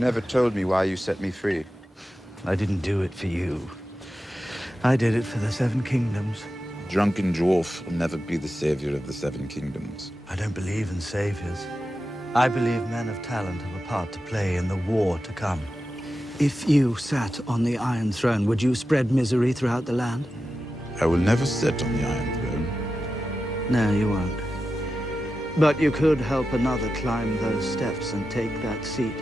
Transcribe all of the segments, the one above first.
never told me why you set me free. I didn't do it for you. I did it for the Seven Kingdoms. Drunken dwarf will never be the savior of the Seven Kingdoms. I don't believe in saviors. I believe men of talent have a part to play in the war to come. If you sat on the Iron Throne, would you spread misery throughout the land? I will never sit on the Iron Throne. No, you won't. But you could help another climb those steps and take that seat.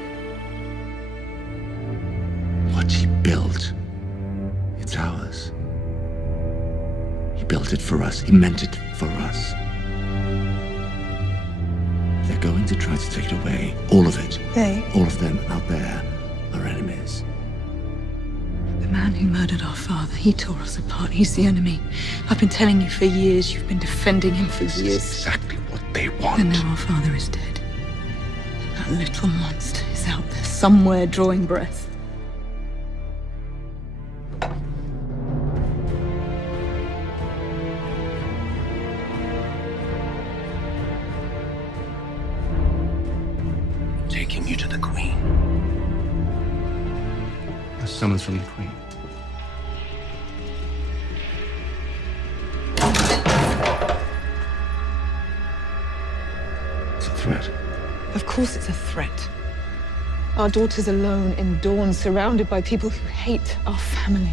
What he built, it's ours. He built it for us. He meant it for us. They're going to try to take it away. All of it. They? All of them out there are enemies. The man who murdered our father, he tore us apart. He's the enemy. I've been telling you for years. You've been defending him for This years. is exactly what they want. And now our father is dead. That little monster is out there somewhere drawing breath. Taking you to the Queen. A summons from the Queen. It's a threat. Of course it's a threat. Our daughter's alone in Dawn, surrounded by people who hate our family.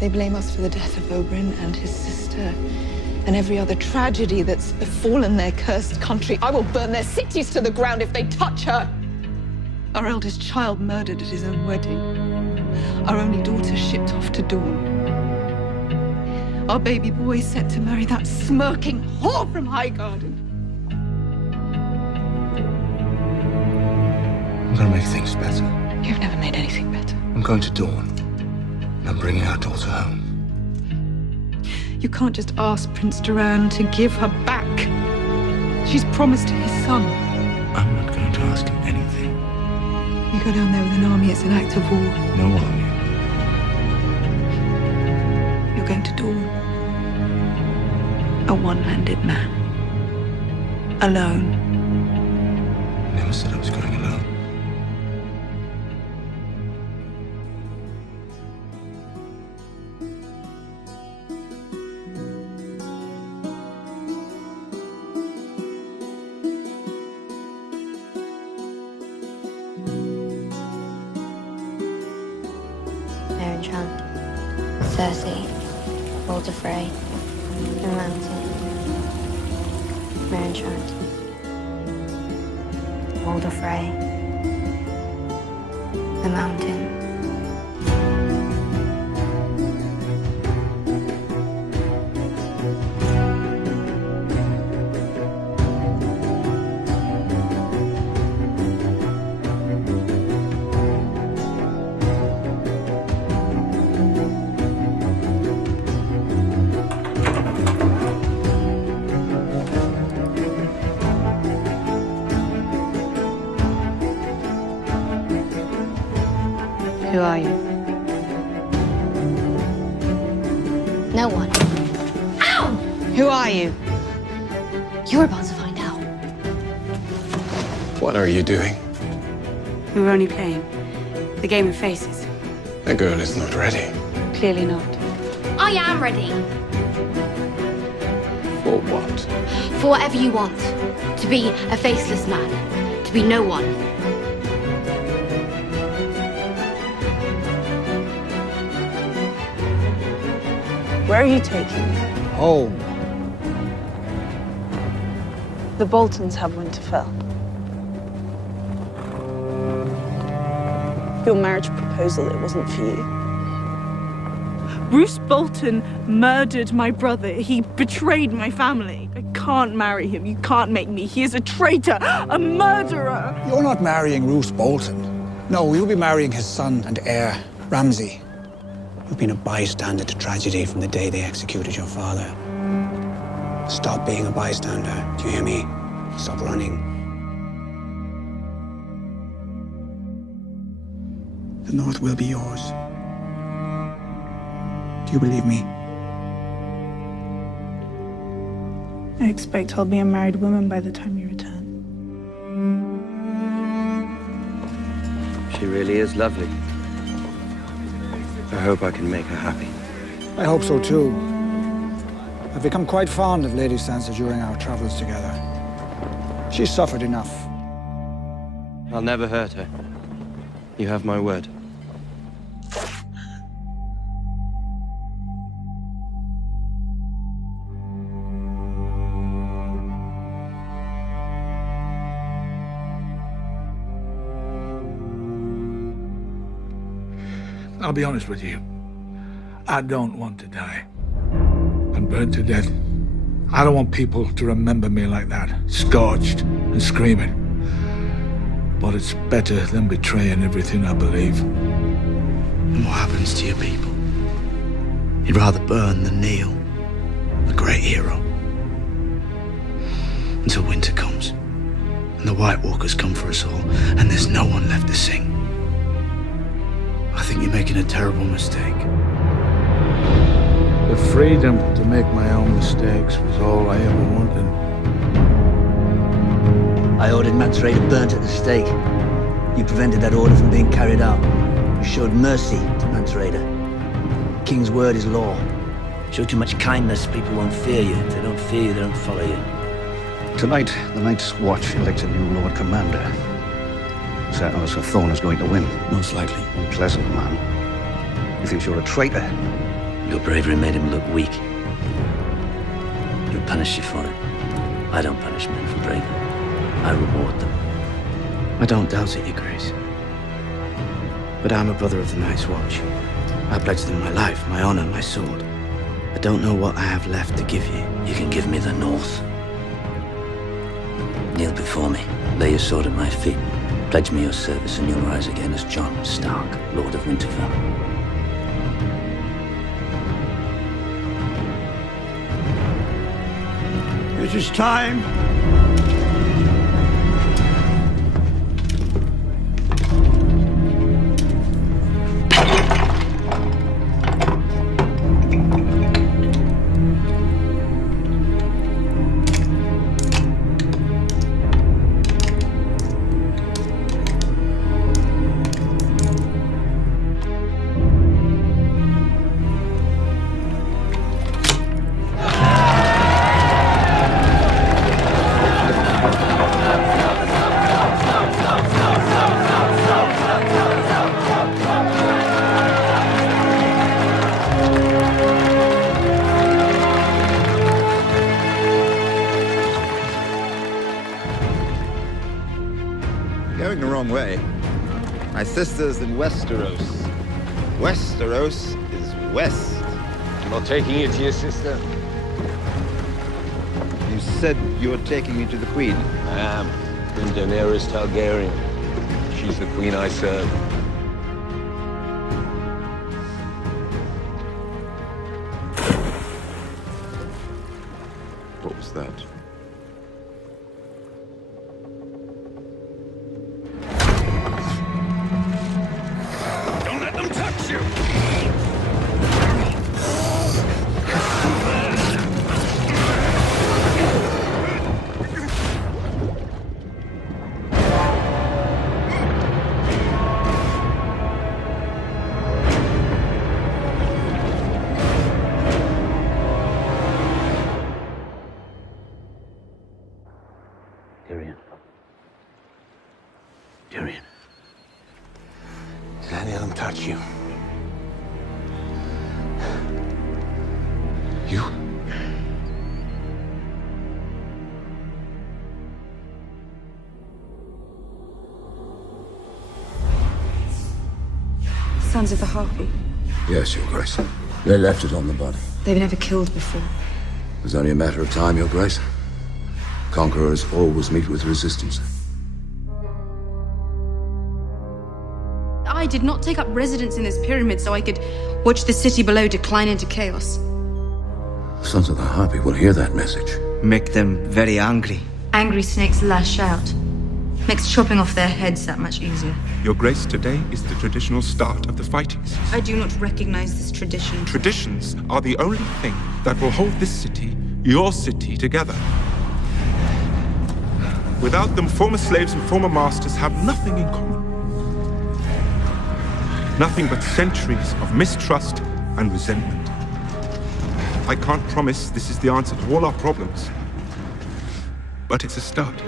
They blame us for the death of Oberyn and his sister, and every other tragedy that's befallen their cursed country. I will burn their cities to the ground if they touch her. Our eldest child murdered at his own wedding. Our only daughter shipped off to Dawn. Our baby boy set to marry that smirking whore from Highgarden. I'm gonna make things better. You've never made anything better. I'm going to Dawn. And I'm bringing our daughter home. You can't just ask Prince Doran to give her back. She's promised his son. I'm not going to ask him anything. You go down there with an army, it's an act of war. No army. You're going to Dawn. A one-handed man. Alone. I never said I was going alone. Meryn Trant, Cersei, Walder Frey, The Mountain. Meryn Trant, Walder Frey, The Mountain. Who are you? No one. Ow! Who are you? You're about to find out. What are you doing? We were only playing the game of faces. The girl is not ready. Clearly not. I am ready. For what? For whatever you want. To be a faceless man. To be no one. Where are you taking me? Home. The Boltons have Winterfell. Your marriage proposal, it wasn't for you. Roose Bolton murdered my brother. He betrayed my family. I can't marry him. You can't make me. He is a traitor, a murderer. You're not marrying Roose Bolton. No, you'll be marrying his son and heir, Ramsay. You've been a bystander to tragedy from the day they executed your father. Stop being a bystander. Do you hear me? Stop running. The North will be yours. Do you believe me? I expect I'll be a married woman by the time you return. She really is lovely. I hope I can make her happy. I hope so too. I've become quite fond of Lady Sansa during our travels together. She's suffered enough. I'll never hurt her. You have my word. I'll be honest with you. I don't want to die and burn to death. I don't want people to remember me like that, scorched and screaming. But it's better than betraying everything I believe. And what happens to your people? You'd rather burn than kneel. A great hero. Until winter comes, and the White Walkers come for us all, and there's no one left to sing. I think you're making a terrible mistake. The freedom to make my own mistakes was all I ever wanted. I ordered Mance Rayder burnt at the stake. You prevented that order from being carried out. You showed mercy to Mance Rayder. King's word is law. Show too much kindness, people won't fear you. If they don't fear you, they don't follow you. Tonight, the Night's Watch elects a new Lord Commander. Sir Alliser Thorne is going to win. Most likely. Unpleasant man. He thinks you're a traitor. Your bravery made him look weak. He'll punish you for it. I don't punish men for bravery. I reward them. I don't doubt it, Your Grace. But I'm a brother of the Night's Watch. I pledge them my life, my honor, my sword. I don't know what I have left to give you. You can give me the North. Kneel before me. Lay your sword at my feet. Pledge me your service and you'll rise again as Jon Stark, Lord of Winterfell. It is time. Going the wrong way. My sister's in Westeros. Westeros is west. I'm not taking you to your sister. You said you were taking me to the Queen. I am. Queen Daenerys Targaryen. She's the queen I serve. What was that? Don't let them touch you! Tyrion. Did any of them touch you? You? Sons of the Harpy. Yes, Your Grace. They left it on the body. They've never killed before. It was only a matter of time, Your Grace. Conquerors always meet with resistance. I did not take up residence in this pyramid so I could watch the city below decline into chaos. Sons of the Harpy will hear that message. Make them very angry. Angry snakes lash out. Makes chopping off their heads that much easier. Your Grace, today is the traditional start of the fighting season. I do not recognize this tradition. Traditions are the only thing that will hold this city, your city, together. Without them, former slaves and former masters have nothing in common. Nothing but centuries of mistrust and resentment. I can't promise this is the answer to all our problems, but it's a start.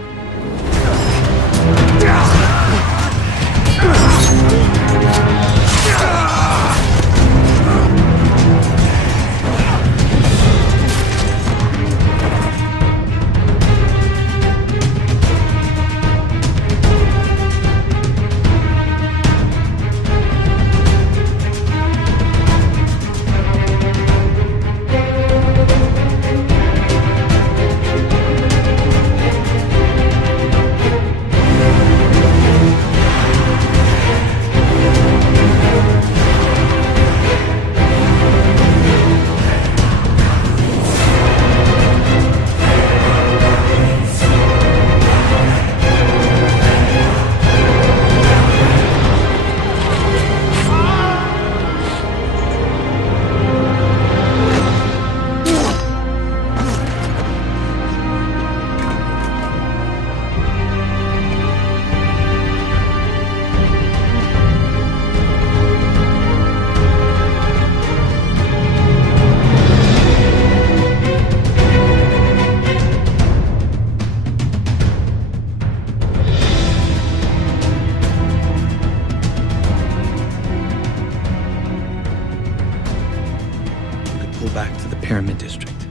Pyramid District.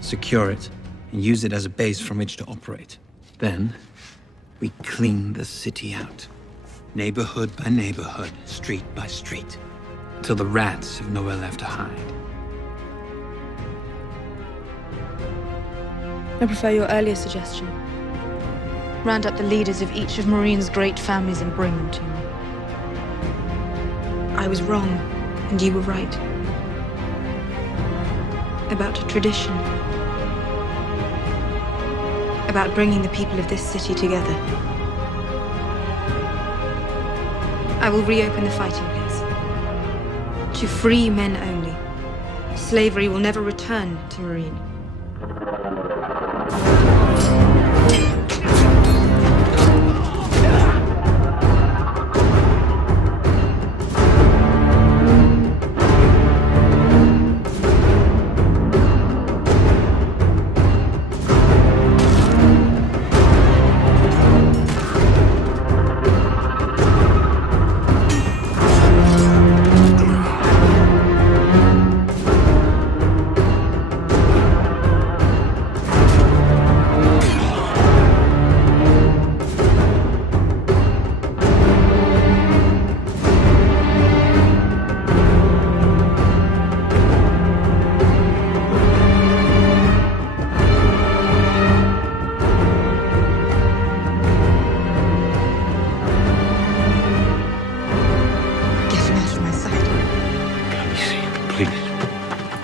Secure it, and use it as a base from which to operate. Then, we clean the city out. Neighborhood by neighborhood, street by street, until the rats have nowhere left to hide. I prefer your earlier suggestion. Round up the leaders of each of Meereen's great families and bring them to me. I was wrong, and you were right. About a tradition. About bringing the people of this city together. I will reopen the fighting pits. To free men only. Slavery will never return to Meereen.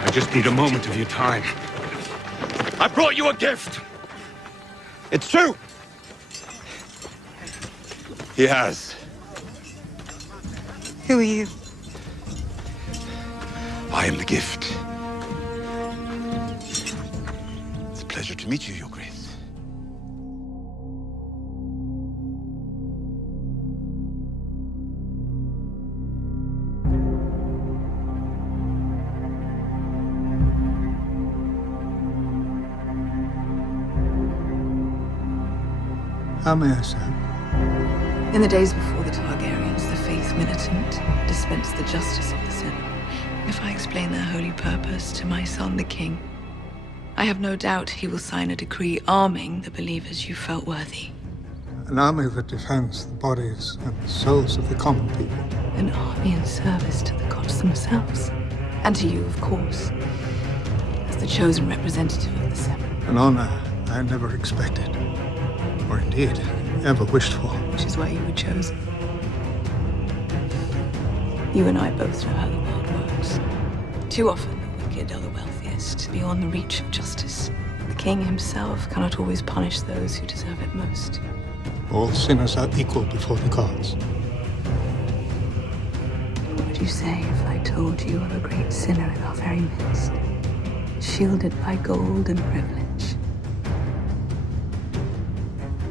I just need a moment of your time. I brought you a gift! It's true! He has. Who are you? I am the gift. It's a pleasure to meet you, Your Grace. How may I serve? In the days before the Targaryens, the Faith Militant dispensed the justice of the Senate. If I explain their holy purpose to my son, the King, I have no doubt he will sign a decree arming the believers you felt worthy. An army that defends the bodies and the souls of the common people. An army in service to the gods themselves. And to you, of course, as the chosen representative of the Seven. An honor I never expected. Or indeed, ever wished for. Which is why you were chosen. You and I both know how the world works. Too often, the wicked are the wealthiest, beyond the reach of justice. The king himself cannot always punish those who deserve it most. All sinners are equal before the gods. What would you say if I told you of a great sinner in our very midst, shielded by gold and privilege?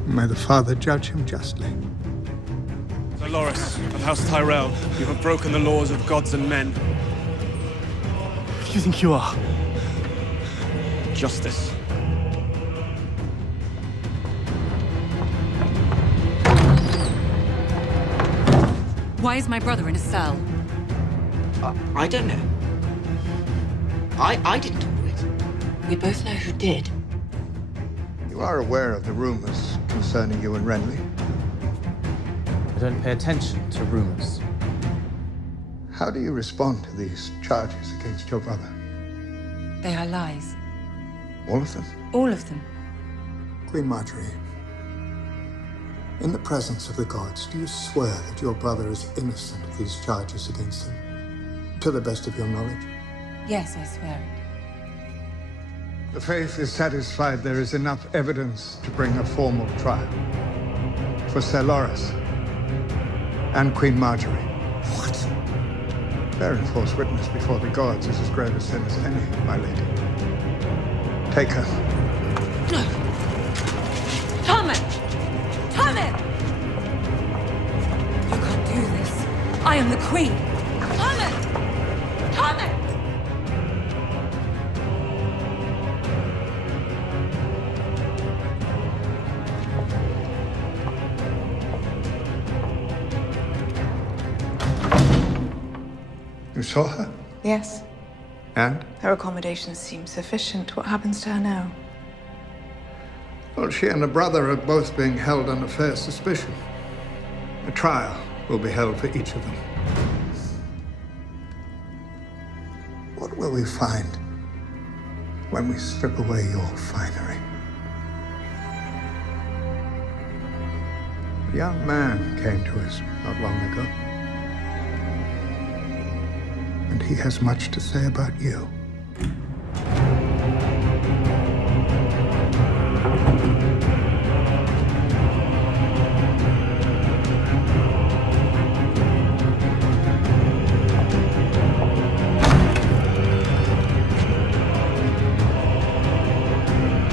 May the Father judge him justly. The Loris of House Tyrell, you have broken the laws of gods and men. Who do you think you are? Justice. Why is my brother in a cell? I don't know. I didn't do it. We both know who did. You are aware of the rumors concerning you and Renly? I don't pay attention to rumors. How do you respond to these charges against your brother? They are lies. All of them? All of them. Queen Marjorie, in the presence of the gods, do you swear that your brother is innocent of these charges against him? To the best of your knowledge? Yes, I swear it. The Faith is satisfied there is enough evidence to bring a formal trial for Ser Loris and Queen Marjorie. What? Bearing false witness before the gods is as grave a sin as any, my lady. Take her. No! Tommen! Tommen! You can't do this. I am the queen. Tommen! Tommen! You saw her? Yes. And? Her accommodations seem sufficient. What happens to her now? Well, she and her brother are both being held under fair suspicion. A trial will be held for each of them. What will we find when we strip away your finery? A young man came to us not long ago. And he has much to say about you.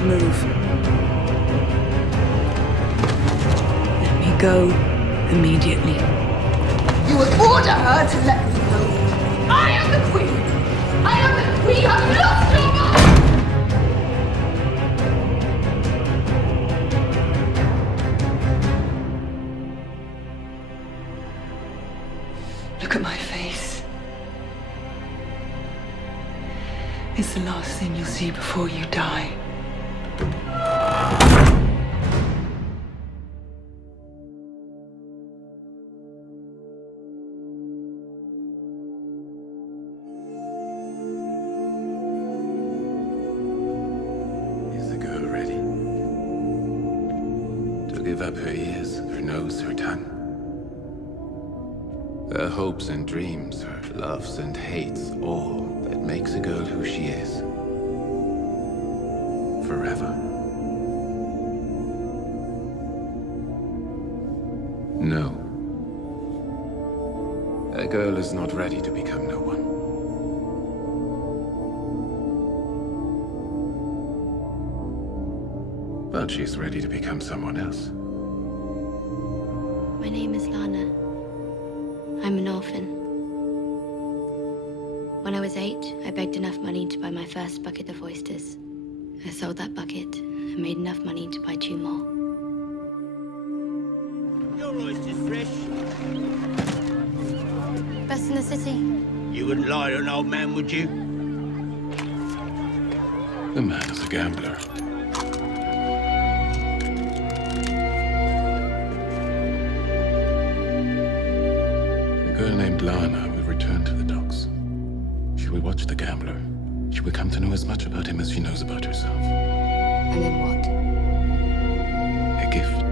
Move. Let me go immediately. You would order her to let me go. I am the queen! I am the queen! I've lost your Look at my face. It's the last thing you'll see before you die. Give up her ears, her nose, her tongue. Her hopes and dreams, her loves and hates, all that makes a girl who she is. Forever. No. A girl is not ready to become no one. But she's ready to become someone else. My name is Lana. I'm an orphan. When I was 8, I begged enough money to buy my first bucket of oysters. I sold that bucket and made enough money to buy 2 more. Your oysters fresh? Best in the city. You wouldn't lie to an old man, would you? The man is a gambler. A girl named Lana will return to the docks. She will watch the gambler. She will come to know as much about him as she knows about herself. And then what? A gift.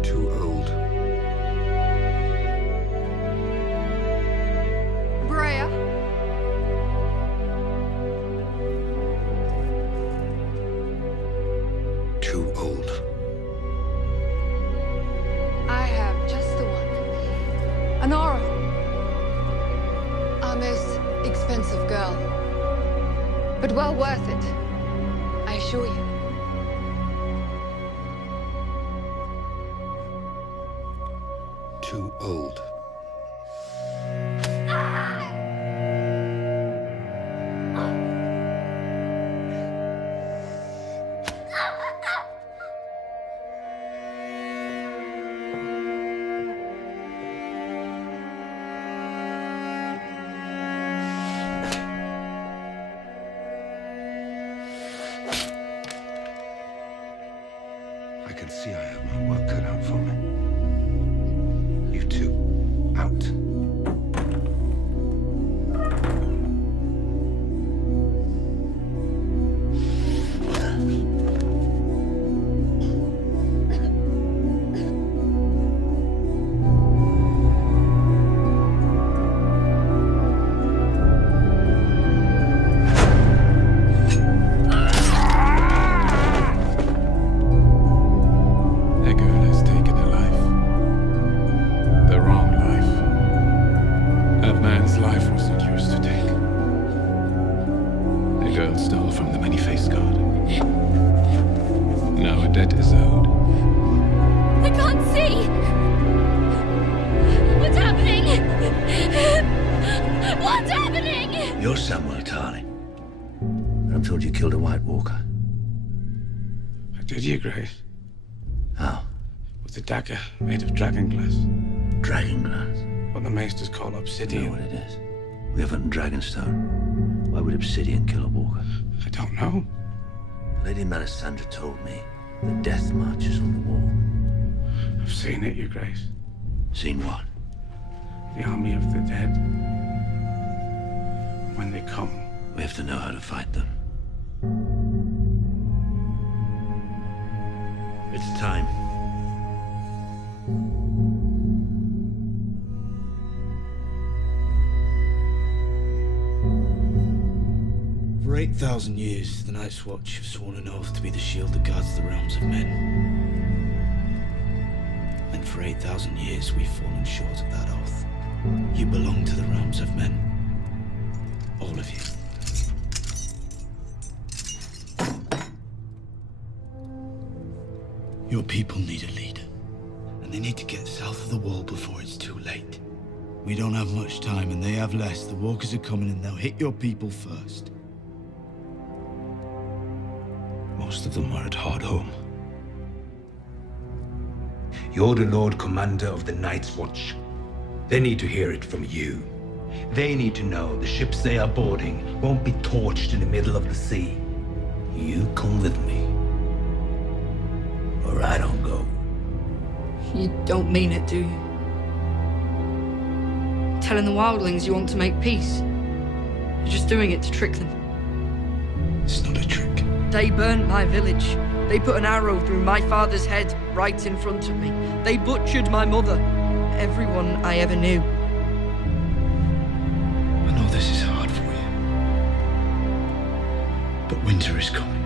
Too old. Brea! too old. I have just the one. An aura. Our most expensive girl. But well worth it. I assure you. Too old. I can see I have my work cut out for me. You two, out. That girl has taken a life. The wrong life. That man's life wasn't yours to take. The girl stole from the many-faced god. Now a debt is owed. I can't see! What's happening? What's happening? You're Samuel Tarly. I'm told you killed a White Walker. Did you, Grace? How? With a dagger made of dragon glass. Dragon glass? What the maesters call obsidian. You know what it is? We haven't Dragonstone. Why would obsidian kill a walker? I don't know. Lady Melisandre told me the death marches on the wall. I've seen it, Your Grace. Seen what? The army of the dead. When they come. We have to know how to fight them. It's time. For 8,000 years, the Night's Watch have sworn an oath to be the shield that guards the realms of men. And for 8,000 years, we've fallen short of that oath. You belong to the realms of men. All of you. Your people need a leader. And they need to get south of the wall before it's too late. We don't have much time, and they have less. The walkers are coming, and they'll hit your people first. Most of them are at Hardhome. You're the Lord Commander of the Night's Watch. They need to hear it from you. They need to know the ships they are boarding won't be torched in the middle of the sea. You come with me, or I don't go. You don't mean it, do you? Telling the wildlings you want to make peace. You're just doing it to trick them. It's not a trick. They burned my village. They put an arrow through my father's head right in front of me. They butchered my mother. Everyone I ever knew. I know this is hard for you. But winter is coming.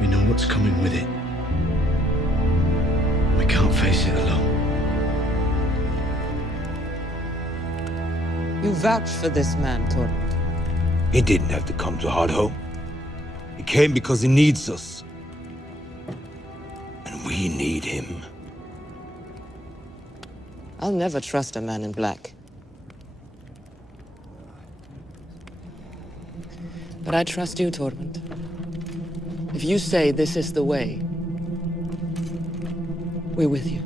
We know what's coming with it. We can't face it alone. You vouch for this man, Tormund. He didn't have to come to Hardhome. He came because he needs us. And we need him. I'll never trust a man in black. But I trust you, Tormund. If you say this is the way, we're with you.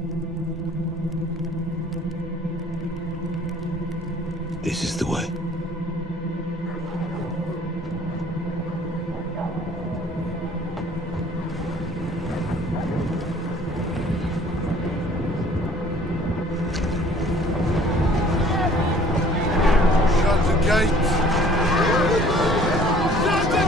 This is the way. Shut the gate! Shut the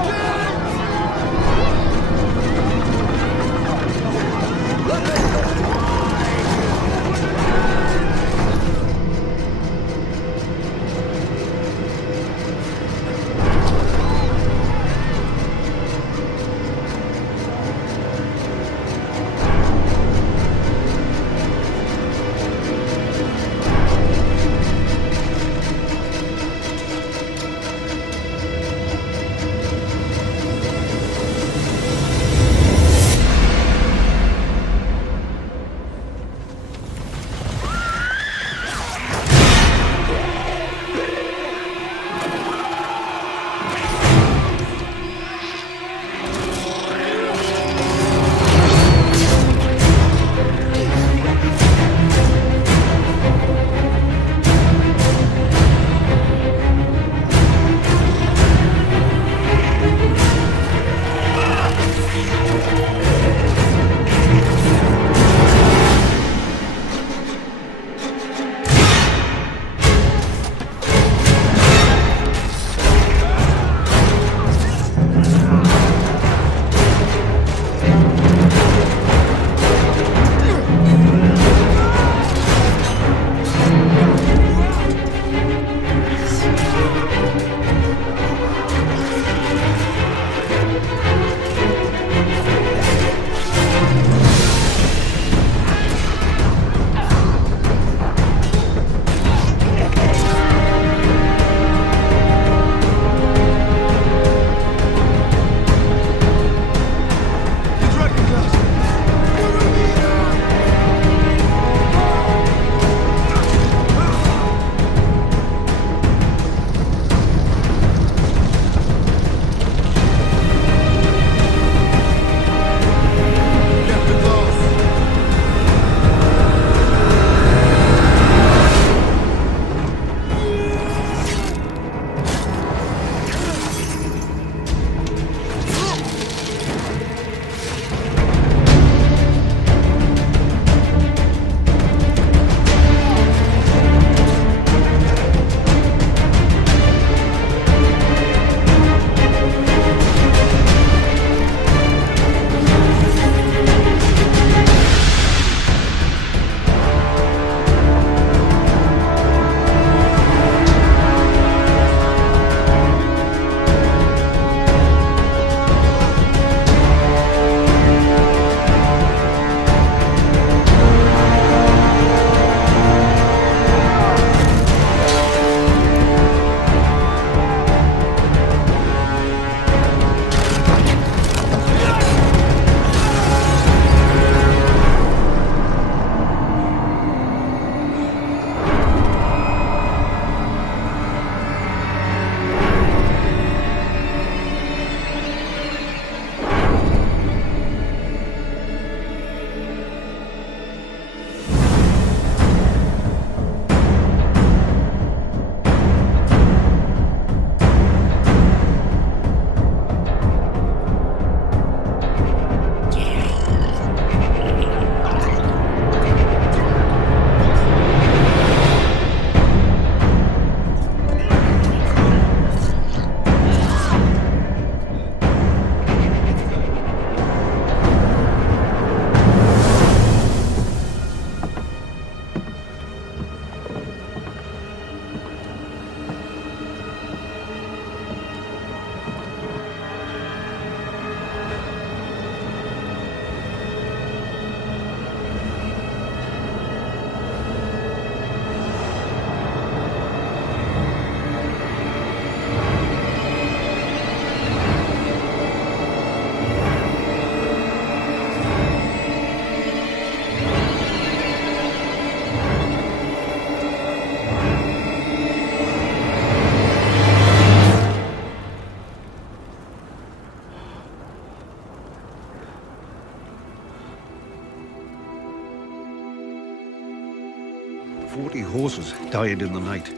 20 horses died in the night.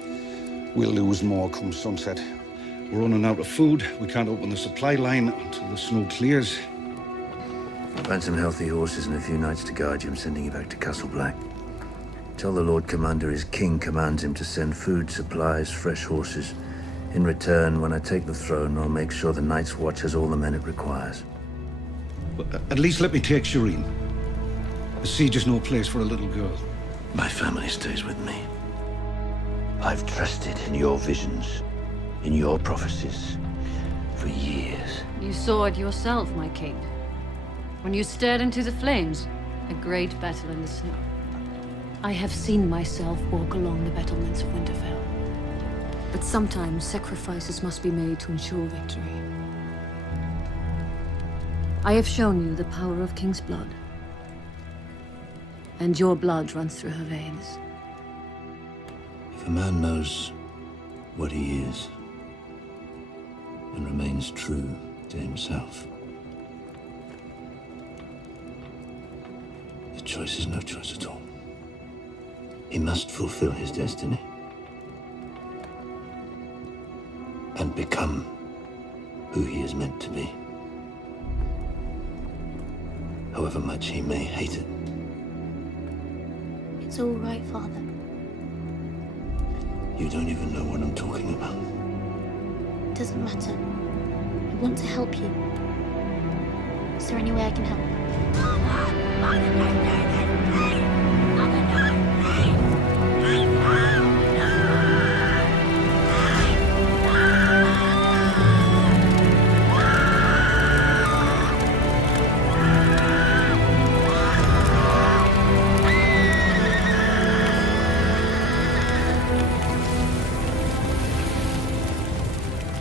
We'll lose more come sunset. We're running out of food. We can't open the supply line until the snow clears. Find some healthy horses and a few knights to guard you. I'm sending you back to Castle Black. Tell the Lord Commander his king commands him to send food, supplies, fresh horses. In return, when I take the throne, I'll make sure the Night's Watch has all the men it requires. But at least let me take Shireen. The siege is no place for a little girl. My family stays with me. I've trusted in your visions, in your prophecies, for years. You saw it yourself, my king. When you stared into the flames, a great battle in the snow. I have seen myself walk along the battlements of Winterfell. But sometimes sacrifices must be made to ensure victory. I have shown you the power of King's blood. And your blood runs through her veins. If a man knows what he is and remains true to himself, the choice is no choice at all. He must fulfill his destiny and become who he is meant to be, however much he may hate it. It's all right, Father. You don't even know what I'm talking about. It doesn't matter. I want to help you. Is there any way I can help?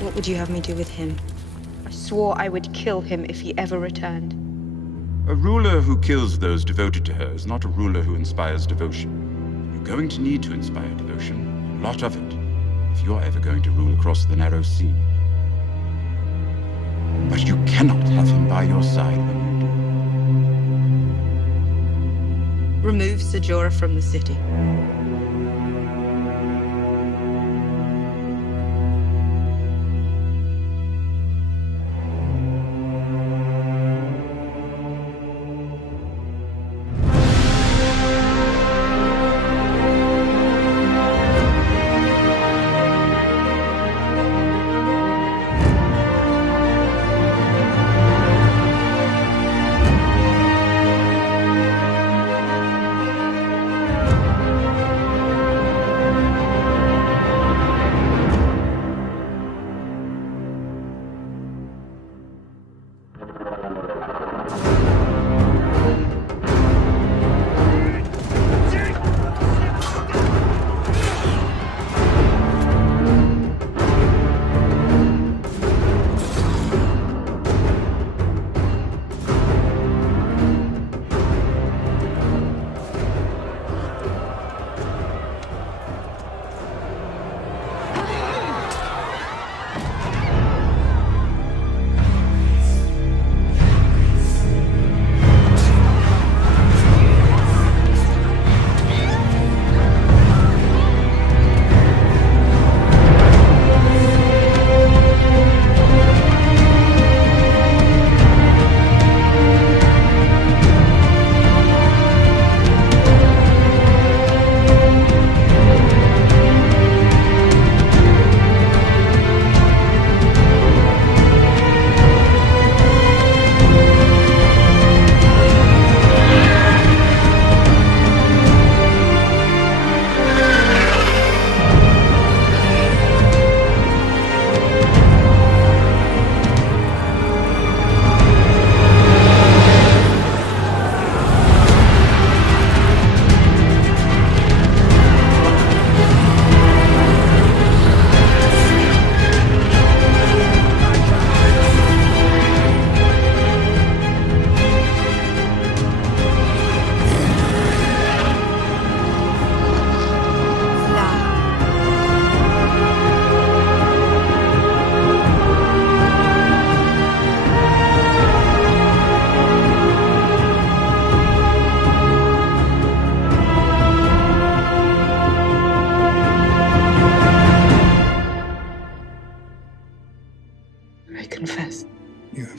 What would you have me do with him? I swore I would kill him if he ever returned. A ruler who kills those devoted to her is not a ruler who inspires devotion. You're going to need to inspire devotion, a lot of it, if you're ever going to rule across the narrow sea. But you cannot have him by your side when you do. Remove Ser Jorah from the city.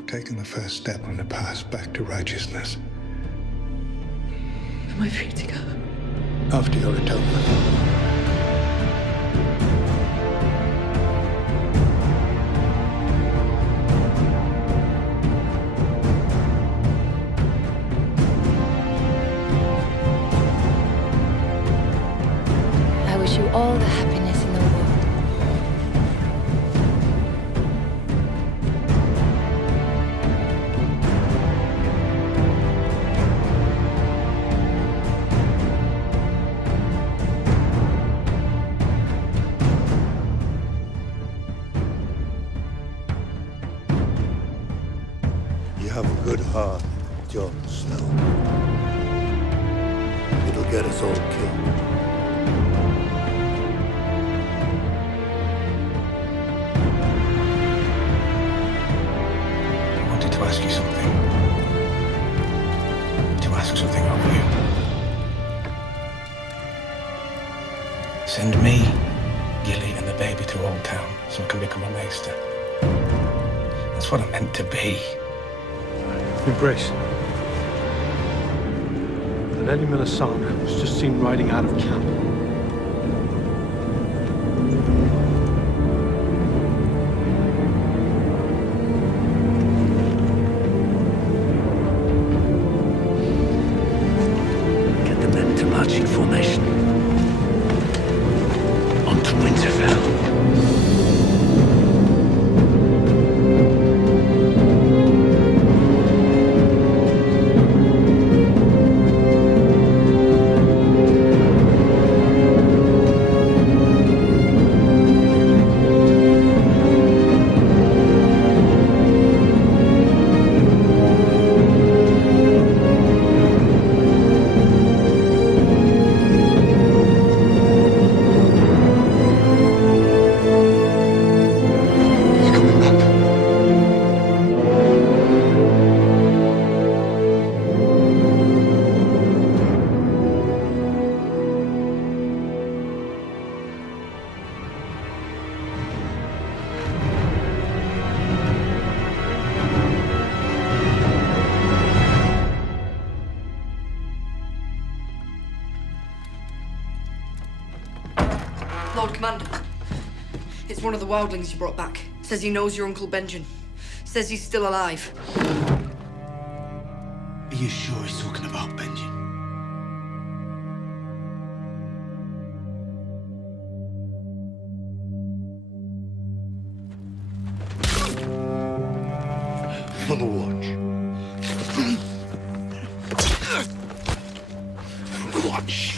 You've taken the first step on the path back to righteousness. Am I free to go? After your atonement. I wish you all the happiness in the world. You have a good heart, Jon Snow. It'll get us all killed. I wanted to ask you something. To ask something of you. Send me, Gilly, and the baby to Old Town so I can become a maester. That's what I'm meant to be. Embrace. The Lady Melisandre was just seen riding out of camp. Get the men into marching formation. On to Winterfell. Lord Commander, it's one of the wildlings you brought back. Says he knows your Uncle Benjen. Says he's still alive. Are you sure he's talking about Benjen? For the watch. For the watch.